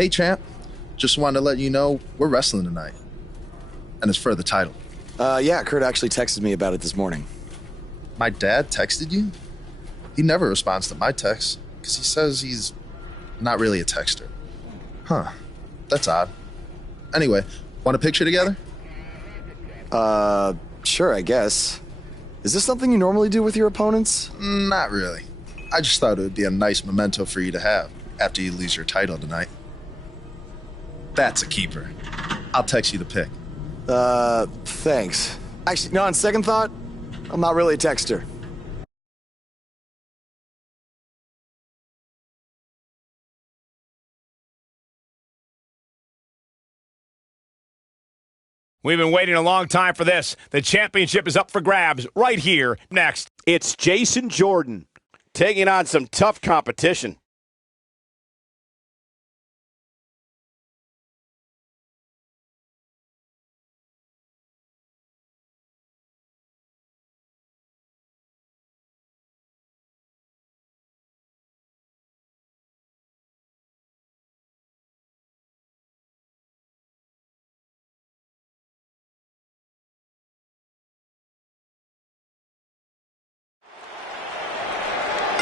Hey, champ. Just wanted to let you know we're wrestling tonight. And it's for the title. Yeah, Kurt actually texted me about it this morning. My dad texted you? He never responds to my texts because he says he's not really a texter. Huh. That's odd. Anyway, want a picture together? Sure, I guess. Is this something you normally do with your opponents? Not really. I just thought it would be a nice memento for you to have after you lose your title tonight. That's a keeper. I'll text you the pic. Thanks. Actually, no, on second thought, I'm not really a texter. We've been waiting a long time for this. The championship is up for grabs right here next. It's Jason Jordan taking on some tough competition.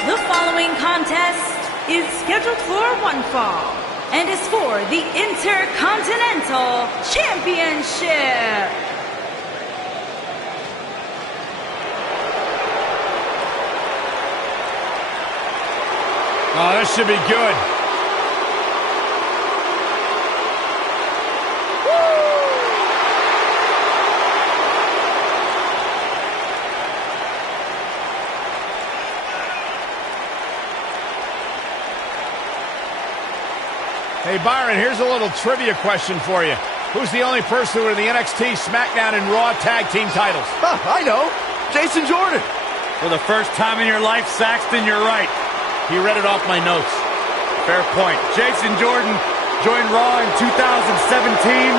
The following contest is scheduled for one fall and is for the Intercontinental Championship. Oh, this should be good. Hey, Byron, here's a little trivia question for you. Who's the only person who won the NXT, SmackDown, and Raw Tag Team titles? I know. Jason Jordan. For the first time in your life, Saxton, you're right. He read it off my notes. Fair point. Jason Jordan joined Raw in 2017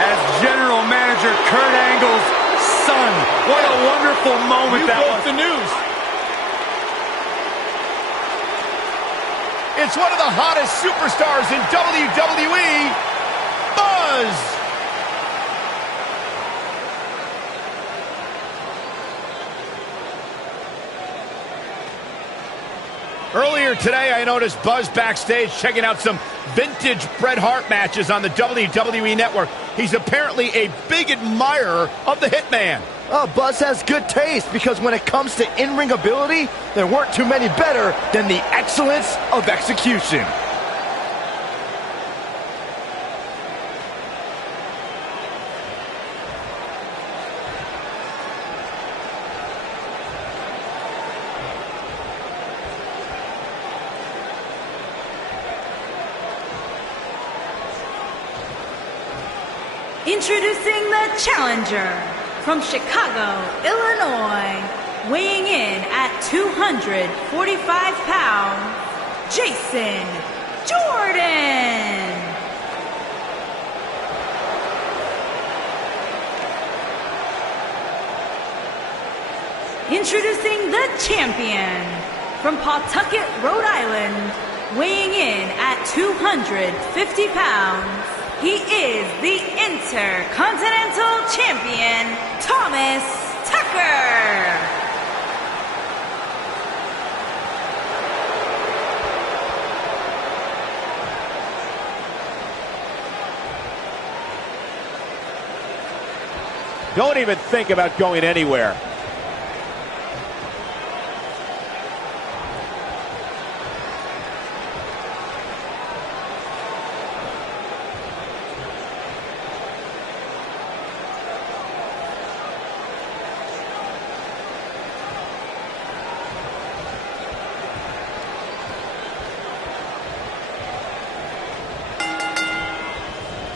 as General Manager Kurt Angle's son. What a wonderful moment that was. The news. It's one of the hottest superstars in WWE, Buzz. Earlier today, I noticed Buzz backstage checking out some vintage Bret Hart matches on the WWE Network. He's apparently a big admirer of the Hitman. Oh, Buzz has good taste because when it comes to in-ring ability, there weren't too many better than the excellence of execution. Introducing the challenger from Chicago, Illinois, weighing in at 245 pounds, Jason Jordan. Introducing the champion from Pawtucket, Rhode Island, weighing in at 250 pounds, he is the Intercontinental Champion, Thomas Tucker. Don't even think about going anywhere.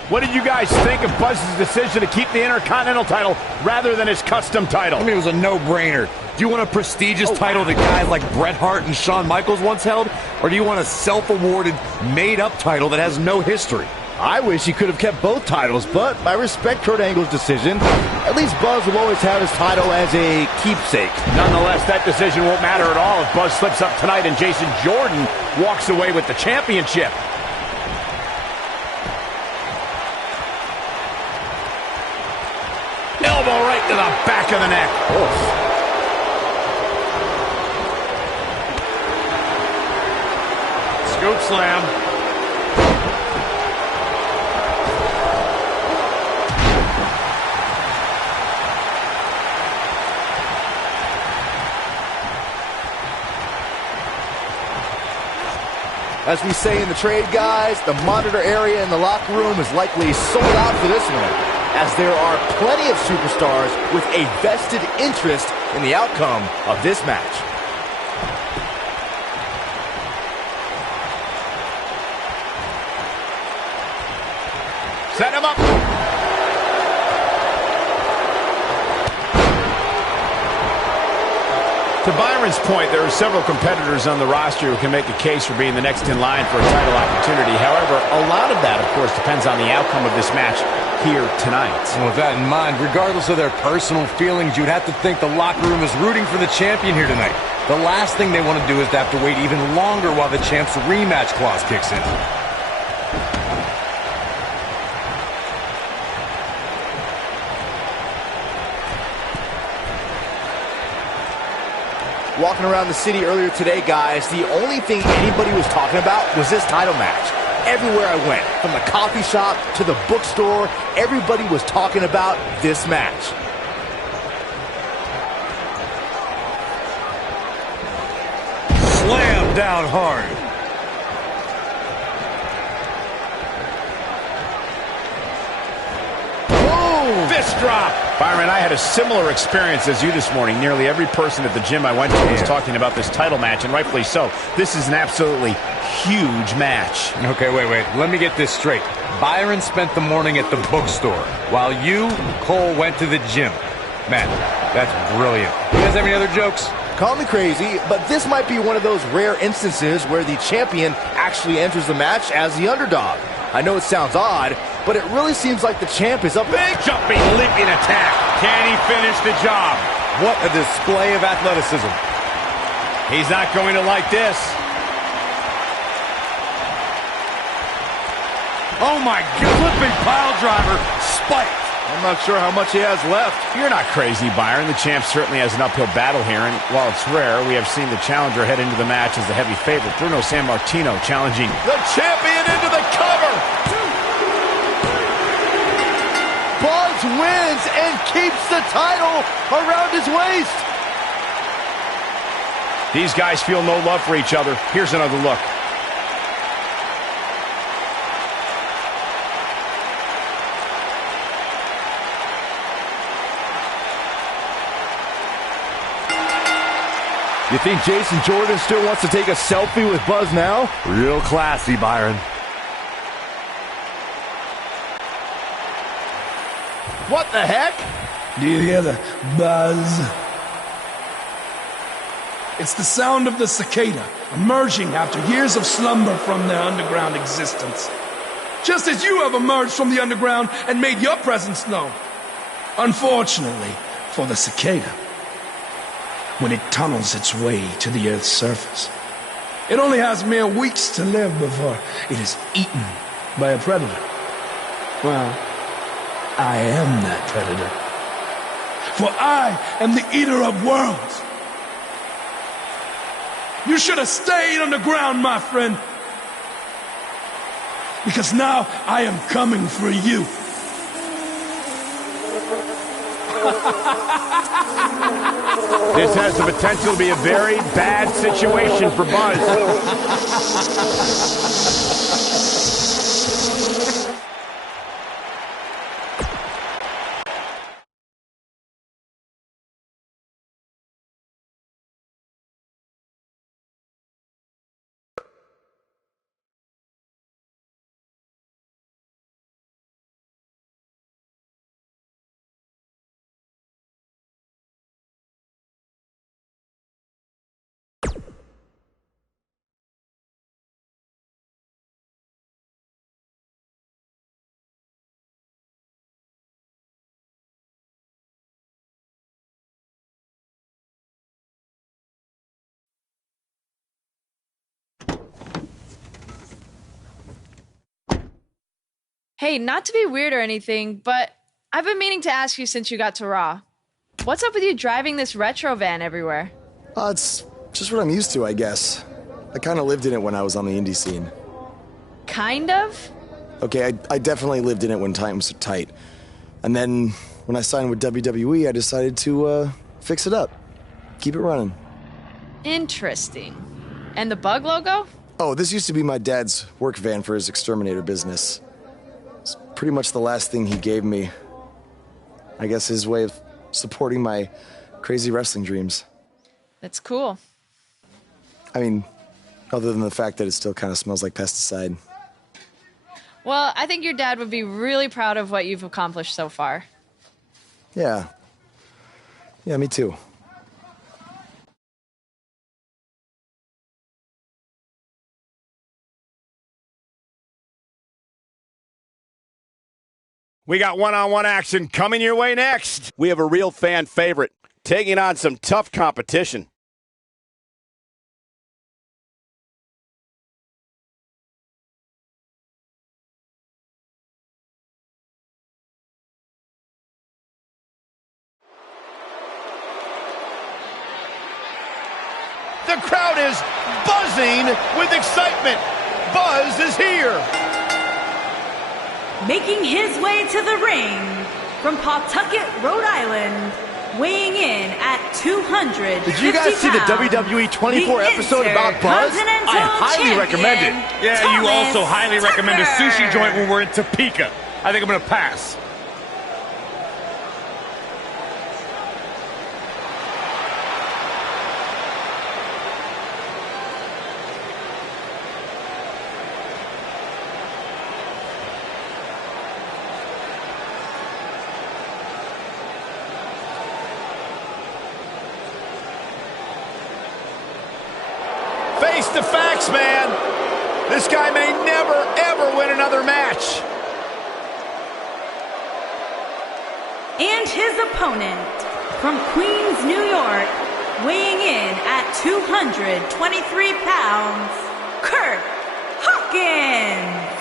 What did you guys think of Buzz's decision to keep the Intercontinental title rather than his custom title? I mean, it was a no-brainer. Do you want a prestigious title that guys like Bret Hart and Shawn Michaels once held? Or do you want a self-awarded, made-up title that has no history? I wish he could have kept both titles, but I respect Kurt Angle's decision. At least Buzz will always have his title as a keepsake. Nonetheless, that decision won't matter at all if Buzz slips up tonight and Jason Jordan walks away with the championship. to the back of the neck. Scoop slam. As we say in the trade, guys, the monitor area in the locker room is likely sold out for this one, as there are plenty of superstars with a vested interest in the outcome of this match. Set him up. To Byron's point, there are several competitors on the roster who can make a case for being the next in line for a title opportunity. However, a lot of that, of course, depends on the outcome of this match here tonight. And with that in mind, regardless of their personal feelings, you'd have to think the locker room is rooting for the champion here tonight. The last thing they want to do is to have to wait even longer while the champ's rematch clause kicks in. Walking around the city earlier today, guys, the only thing anybody was talking about was this title match. Everywhere I went, from the coffee shop to the bookstore, everybody was talking about this match. Slam down hard. Boom! Fist drop. Byron, I had a similar experience as you this morning. Nearly every person at the gym I went to was talking about this title match, and rightfully so. This is an absolutely huge match. Okay, wait. Let me get this straight. Byron spent the morning at the bookstore, while you, Cole, went to the gym. Man, that's brilliant. You guys have any other jokes? Call me crazy, but this might be one of those rare instances where the champion actually enters the match as the underdog. I know it sounds odd, but it really seems like the champ is up. Big jumping, leaping attack. Can he finish the job? What a display of athleticism. He's not going to like this. Oh my God, flipping pile driver, spiked. I'm not sure how much he has left. You're not crazy, Byron. The champ certainly has an uphill battle here, and while it's rare, we have seen the challenger head into the match as the heavy favorite. Bruno Sammartino challenging the champion into the cover. Buzz wins and keeps the title around his waist. These guys feel no love for each other. Here's another look. You think Jason Jordan still wants to take a selfie with Buzz now? Real classy, Byron. What the heck? Do you hear the buzz? It's the sound of the cicada emerging after years of slumber from their underground existence. Just as you have emerged from the underground and made your presence known. Unfortunately for the cicada, when it tunnels its way to the Earth's surface, it only has mere weeks to live before it is eaten by a predator. Well, I am that predator. For I am the eater of worlds. You should have stayed underground, my friend. Because now I am coming for you. This has the potential to be a very bad situation for Buzz. Hey, not to be weird or anything, but I've been meaning to ask you since you got to Raw. What's up with you driving this retro van everywhere? It's just what I'm used to, I guess. I kind of lived in it when I was on the indie scene. Kind of? Okay, I definitely lived in it when times were tight. And then when I signed with WWE, I decided to fix it up. Keep it running. Interesting. And the bug logo? Oh, this used to be my dad's work van for his exterminator business. It's pretty much the last thing he gave me. I guess his way of supporting my crazy wrestling dreams. That's cool. I mean, other than the fact that it still kind of smells like pesticide. Well, I think your dad would be really proud of what you've accomplished so far. Yeah. Yeah, me too. We got one-on-one action coming your way next. We have a real fan favorite taking on some tough competition. The crowd is buzzing with excitement. Buzz is here. Making his way to the ring from Pawtucket, Rhode Island, weighing in at 250 Did you guys see the WWE 24 episode about Buzz? I highly recommend it. Yeah, you also highly recommend a sushi joint when we're in Topeka. I think I'm going to pass. Face the facts, man. This guy may never, ever win another match. And his opponent from Queens, New York, weighing in at 223 pounds, Kurt Hawkins.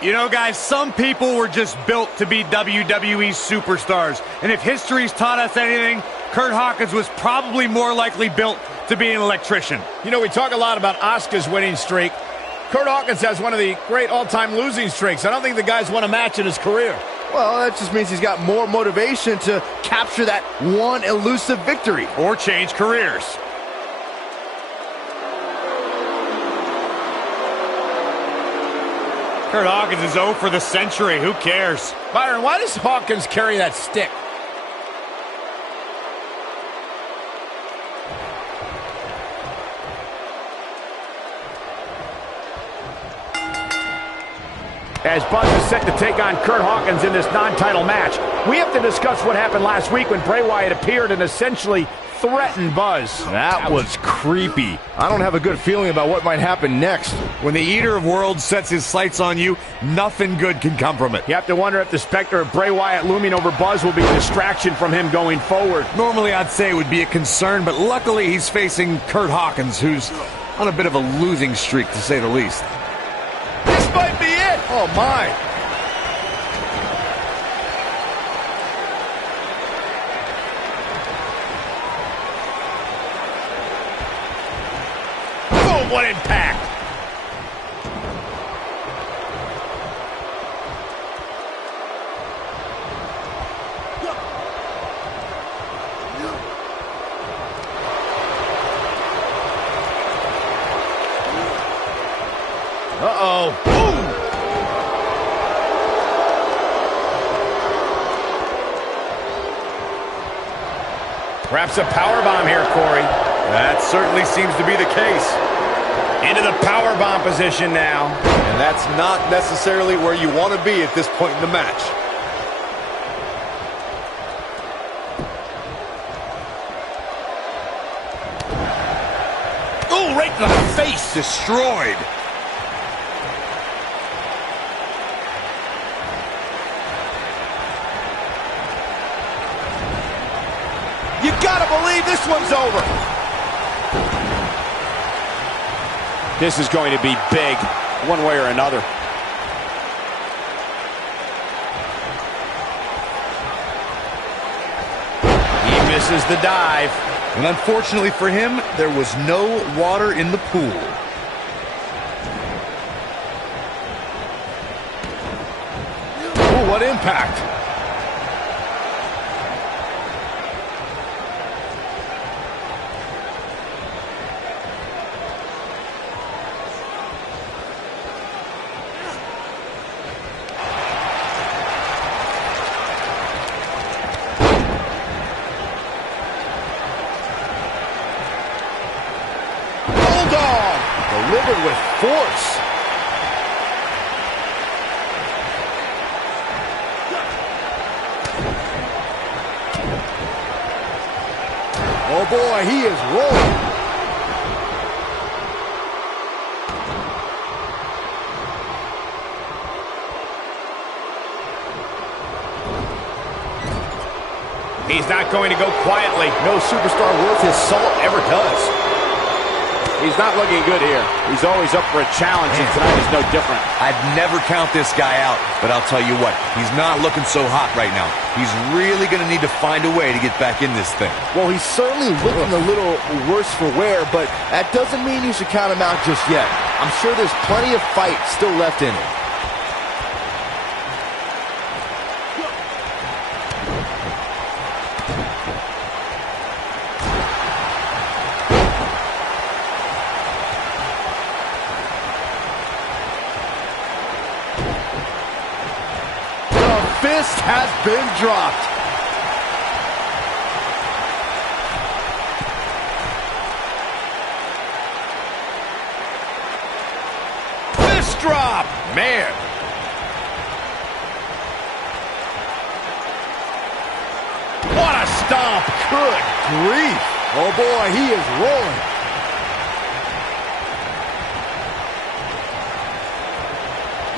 You know, guys, some people were just built to be WWE superstars. And if history's taught us anything, Kurt Hawkins was probably more likely built to be an electrician. You know, we talk a lot about Asuka's winning streak. Kurt Hawkins has one of the great all-time losing streaks. I don't think the guy's won a match in his career. Well, that just means he's got more motivation to capture that one elusive victory. Or change careers. Kurt Hawkins is 0 for the century. Who cares? Byron, why does Hawkins carry that stick? As Buzz is set to take on Kurt Hawkins in this non-title match, we have to discuss what happened last week when Bray Wyatt appeared and essentially threatened Buzz. That was creepy. I don't have a good feeling about what might happen next. When the Eater of Worlds sets his sights on you, nothing good can come from it. You have to wonder if the specter of Bray Wyatt looming over Buzz will be a distraction from him going forward. Normally I'd say it would be a concern, but luckily he's facing Kurt Hawkins, who's on a bit of a losing streak, to say the least. This might be it! Oh, my. Boom, what impact! Uh-oh. Boom! Perhaps a powerbomb here, Corey. That certainly seems to be the case. Into the powerbomb position now. And that's not necessarily where you want to be at this point in the match. Oh, right to the face. Destroyed. You gotta believe this one's over. This is going to be big, one way or another. He misses the dive. And unfortunately for him, there was no water in the pool. Ooh, what impact. Delivered with force. Oh boy, he is rolling. He's not going to go quietly. No superstar worth his salt ever does. He's not looking good here. He's always up for a challenge, and tonight is no different. I'd never count this guy out, but I'll tell you what, he's not looking so hot right now. He's really going to need to find a way to get back in this thing. Well, he's certainly looking a little worse for wear, but that doesn't mean you should count him out just yet. I'm sure there's plenty of fight still left in him. Fist has been dropped. Fist drop. Man. What a stomp. Good grief. Oh boy, he is rolling.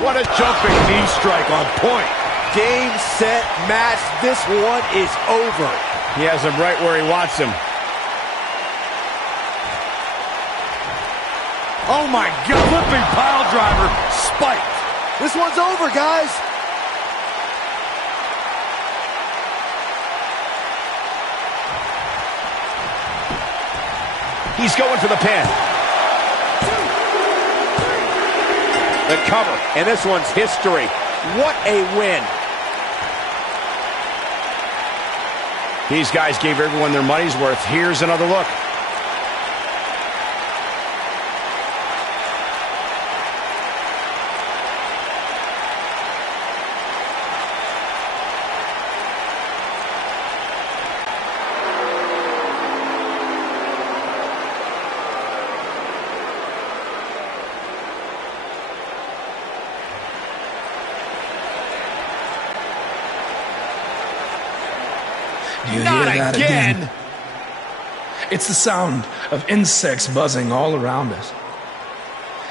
What a jumping knee strike on point. Game, set, match. This one is over. He has him right where he wants him. Oh my God, flipping pile driver, spiked. This one's over, guys. He's going for the pin. The cover, and this one's history. What a win. These guys gave everyone their money's worth. Here's another look. Do you Not hear that again. It's the sound of insects buzzing all around us.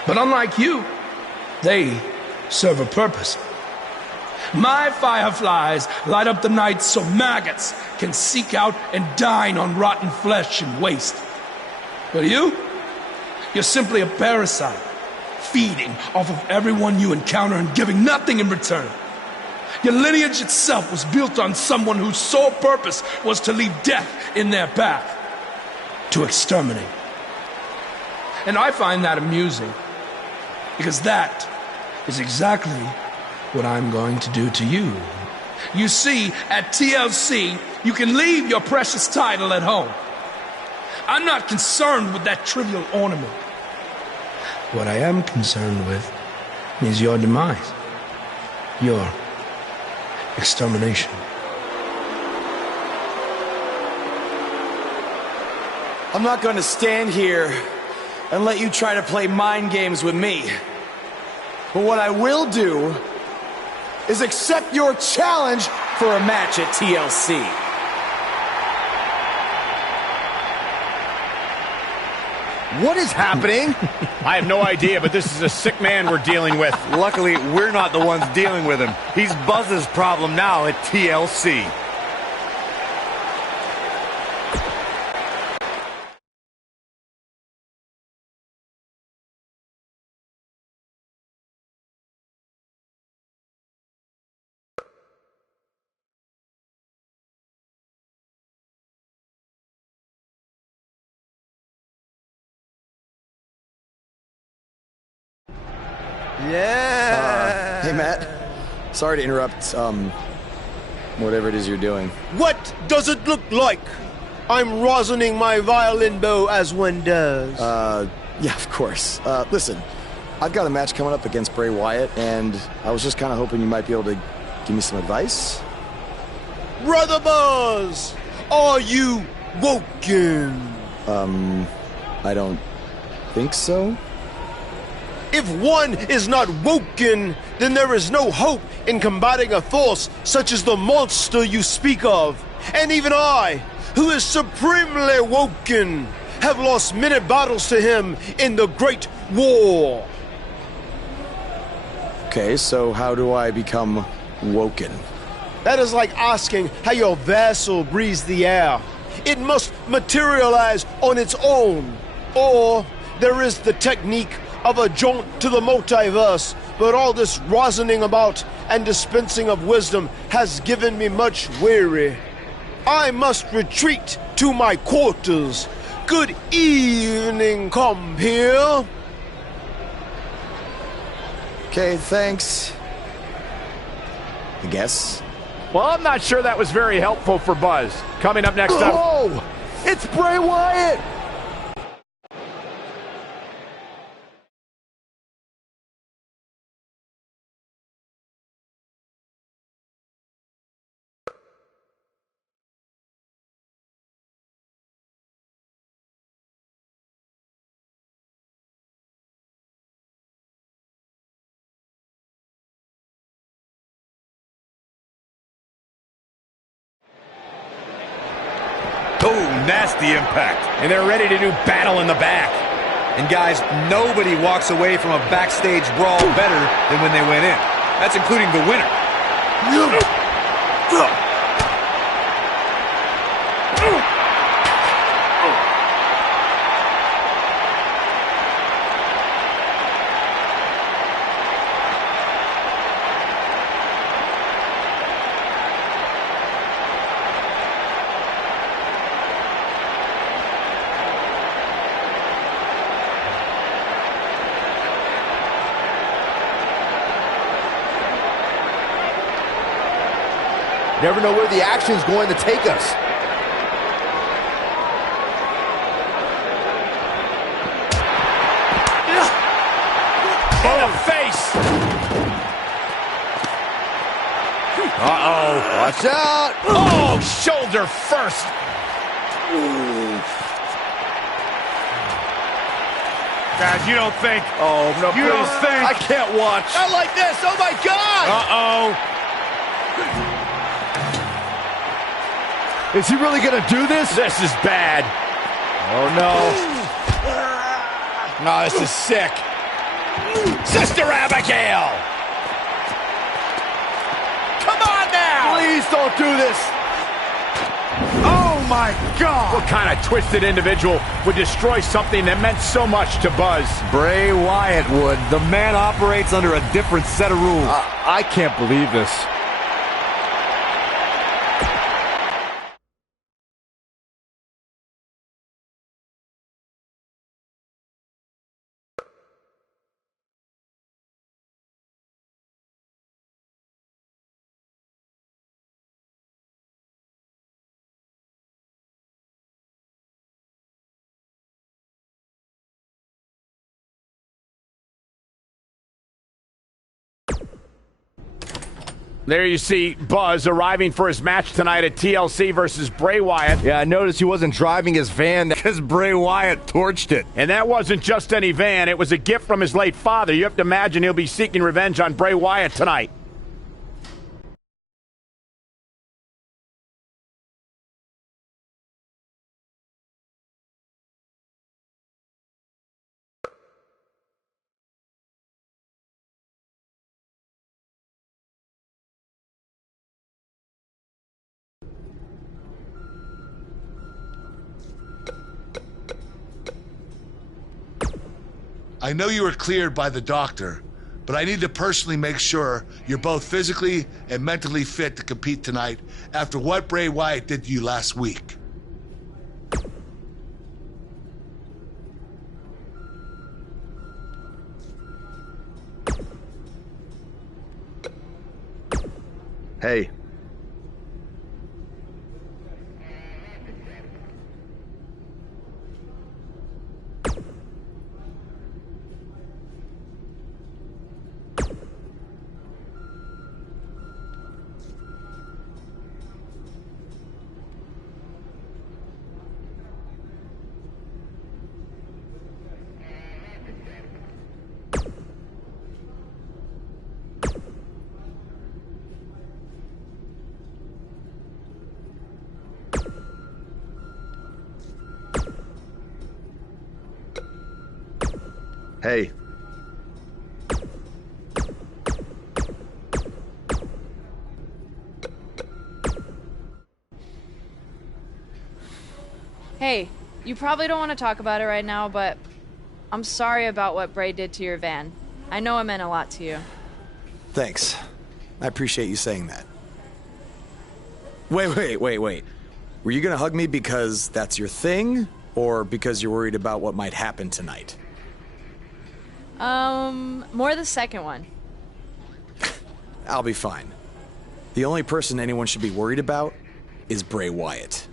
But unlike you, they serve a purpose. My fireflies light up the night so maggots can seek out and dine on rotten flesh and waste. But you're simply a parasite, feeding off of everyone you encounter and giving nothing in return. Your lineage itself was built on someone whose sole purpose was to leave death in their path, to exterminate. And I find that amusing, because that is exactly what I'm going to do to you. You see, at TLC, you can leave your precious title at home. I'm not concerned with that trivial ornament. What I am concerned with is your demise, your extermination. I'm not going to stand here and let you try to play mind games with me. But what I will do is accept your challenge for a match at TLC. What is happening? I have no idea, but this is a sick man we're dealing with. Luckily, we're not the ones dealing with him. He's Buzz's problem now at TLC. Yeah. Hey, Matt. Sorry to interrupt, whatever it is you're doing. What does it look like? I'm rosining my violin bow as one does. Yeah, of course. Listen, I've got a match coming up against Bray Wyatt, and I was just kind of hoping you might be able to give me some advice. Brother Buzz, are you woken? I don't think so. If one is not woken, then there is no hope in combating a force such as the monster you speak of. And even I, who is supremely woken, have lost many battles to him in the Great War. Okay, so how do I become woken? That is like asking how your vessel breathes the air. It must materialize on its own. Or there is the technique of a jaunt to the multiverse, but all this rosining about and dispensing of wisdom has given me much weary. I must retreat to my quarters. Good evening, compeer. Okay, thanks. I guess. Well, I'm not sure that was very helpful for Buzz. Coming up next up... Oh! It's Bray Wyatt! Oh, nasty impact. And they're ready to do battle in the back. And guys, nobody walks away from a backstage brawl better than when they went in. That's including the winner. Never know where the action's going to take us. In the face! Uh-oh. Watch out! Oh, shoulder first! Guys, you don't think. Oh, no, You don't think. I can't watch. Not like this! Oh, my God! Uh-oh. Is he really going to do this? This is bad. Oh, no. No, this is sick. Sister Abigail! Come on now! Please don't do this. Oh, my God. What kind of twisted individual would destroy something that meant so much to Buzz? Bray Wyatt would. The man operates under a different set of rules. I can't believe this. There you see Buzz arriving for his match tonight at TLC versus Bray Wyatt. Yeah, I noticed he wasn't driving his van. Because Bray Wyatt torched it. And that wasn't just any van. It was a gift from his late father. You have to imagine he'll be seeking revenge on Bray Wyatt tonight. I know you were cleared by the doctor, but I need to personally make sure you're both physically and mentally fit to compete tonight after what Bray Wyatt did to you last week. Hey. Hey. Hey, you probably don't want to talk about it right now, but I'm sorry about what Bray did to your van. I know it meant a lot to you. Thanks. I appreciate you saying that. Wait. Were you gonna hug me because that's your thing, or because you're worried about what might happen tonight? More the second one. I'll be fine. The only person anyone should be worried about is Bray Wyatt.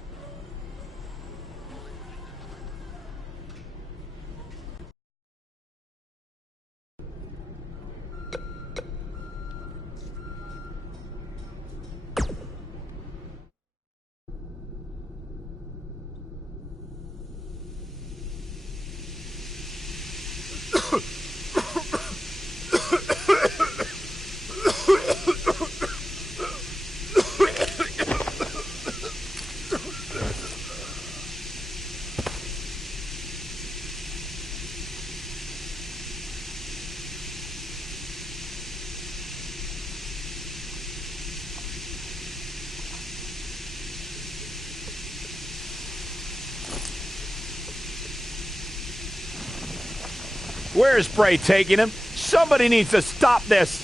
Where is Bray taking him? Somebody needs to stop this.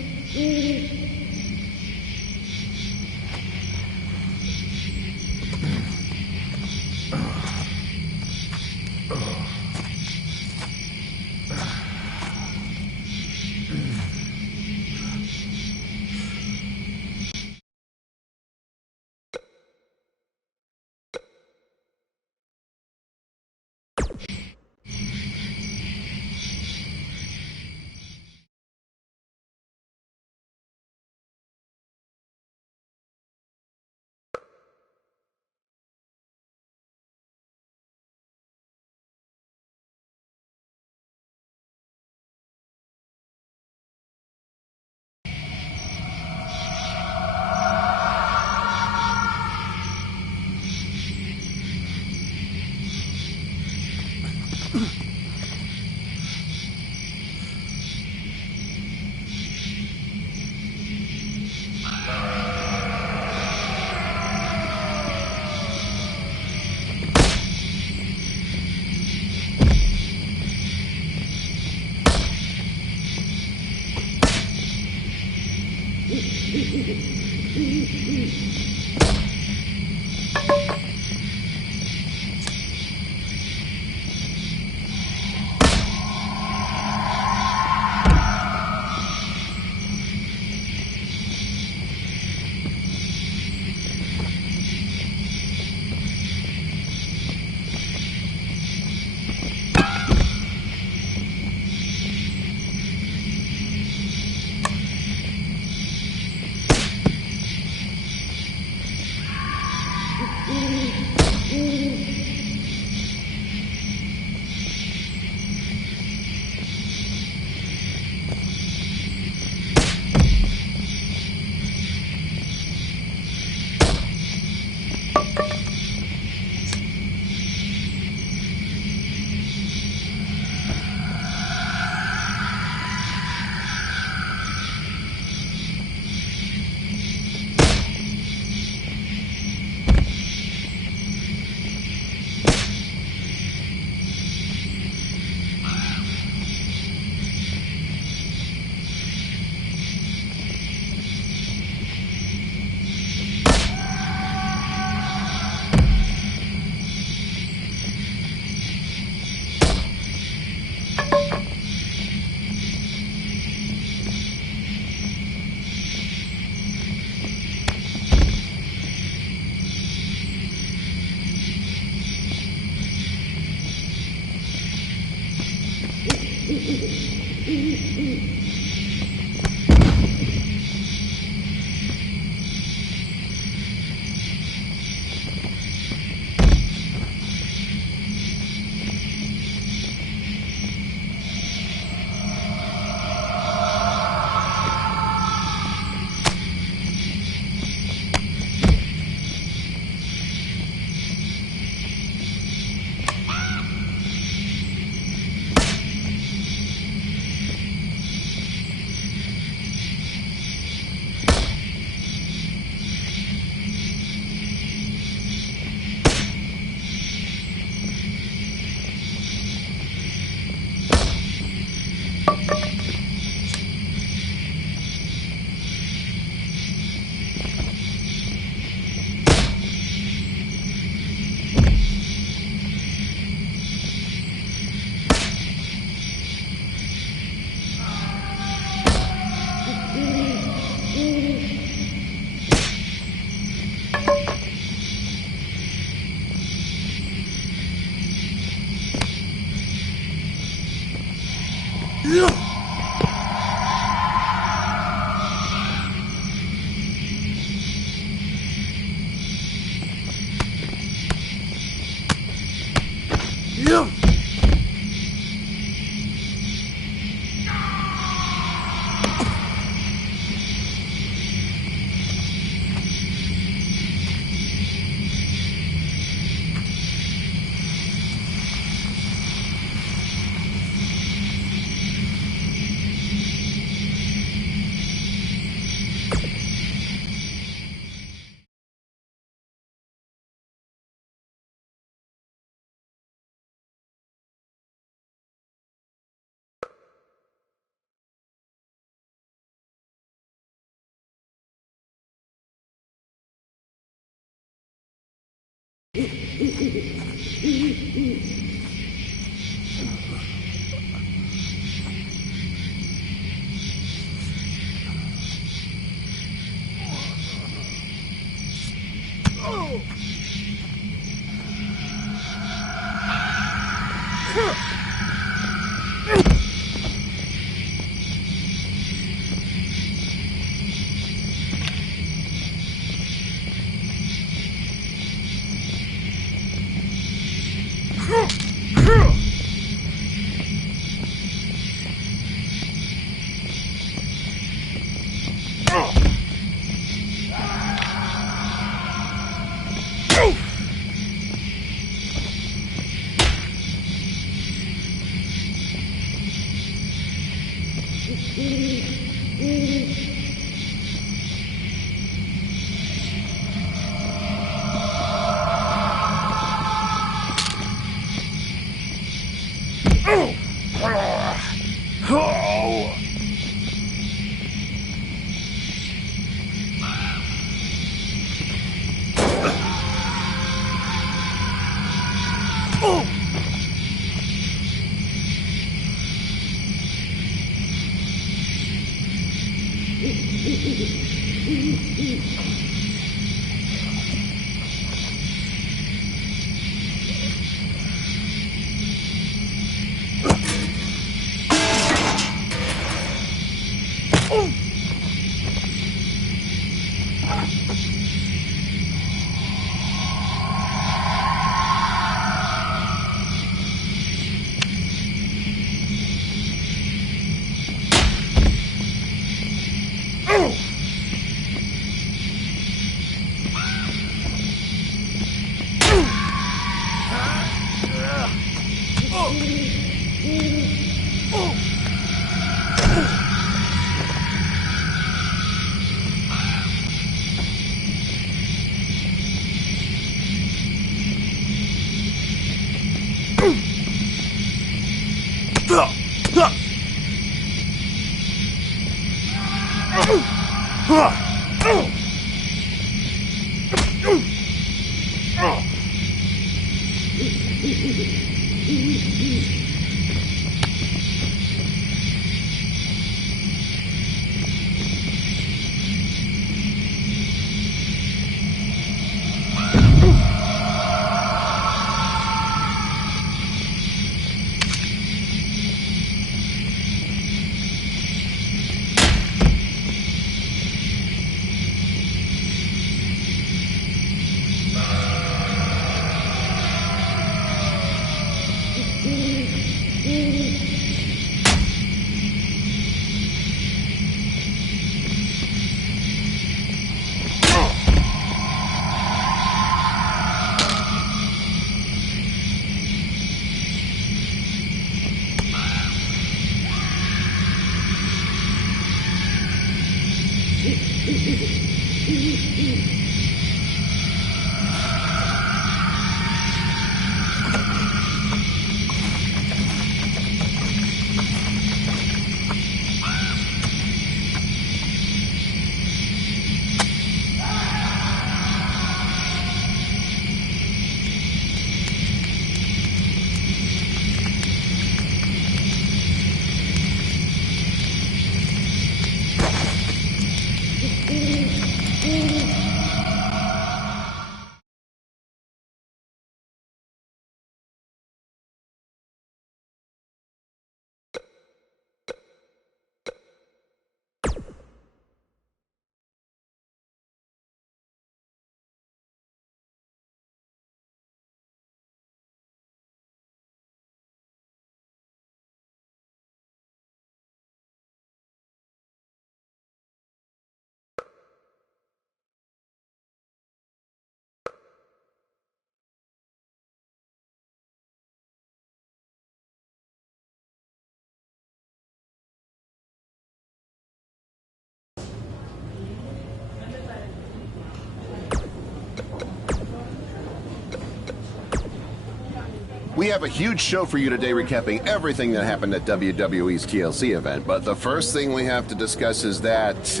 We have a huge show for you today, recapping everything that happened at WWE's TLC event. But the first thing we have to discuss is that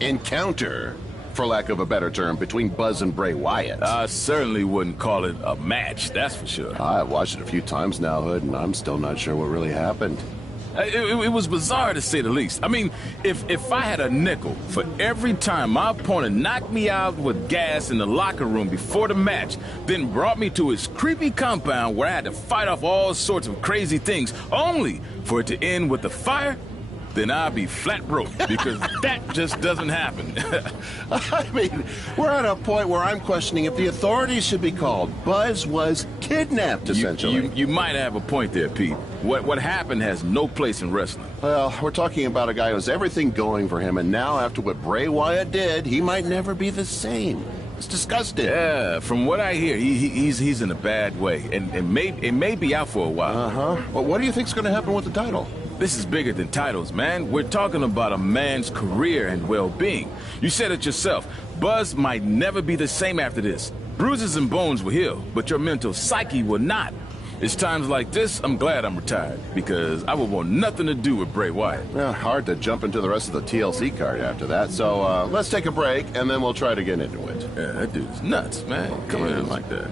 encounter, for lack of a better term, between Buzz and Bray Wyatt. I certainly wouldn't call it a match, that's for sure. I've watched it a few times now, Hood, and I'm still not sure what really happened. It was bizarre, to say the least. I mean, if I had a nickel for every time my opponent knocked me out with gas in the locker room before the match, then brought me to his creepy compound where I had to fight off all sorts of crazy things, only for it to end with a fire, then I'd be flat broke, because that just doesn't happen. I mean, we're at a point where I'm questioning if the authorities should be called. Buzz was kidnapped, essentially. You might have a point there, Pete. What happened has no place in wrestling. Well, we're talking about a guy who has everything going for him, and now after what Bray Wyatt did, he might never be the same. It's disgusting. Yeah, from what I hear, he's in a bad way, and it may be out for a while. Uh-huh. Well, what do you think's going to happen with the title? This is bigger than titles, man. We're talking about a man's career and well-being. You said it yourself. Buzz might never be the same after this. Bruises and bones will heal, but your mental psyche will not. It's times like this, I'm glad I'm retired, because I would want nothing to do with Bray Wyatt. Yeah, hard to jump into the rest of the TLC card after that, so let's take a break, and then we'll try to get into it. Yeah, that dude's nuts, man. Come in like that.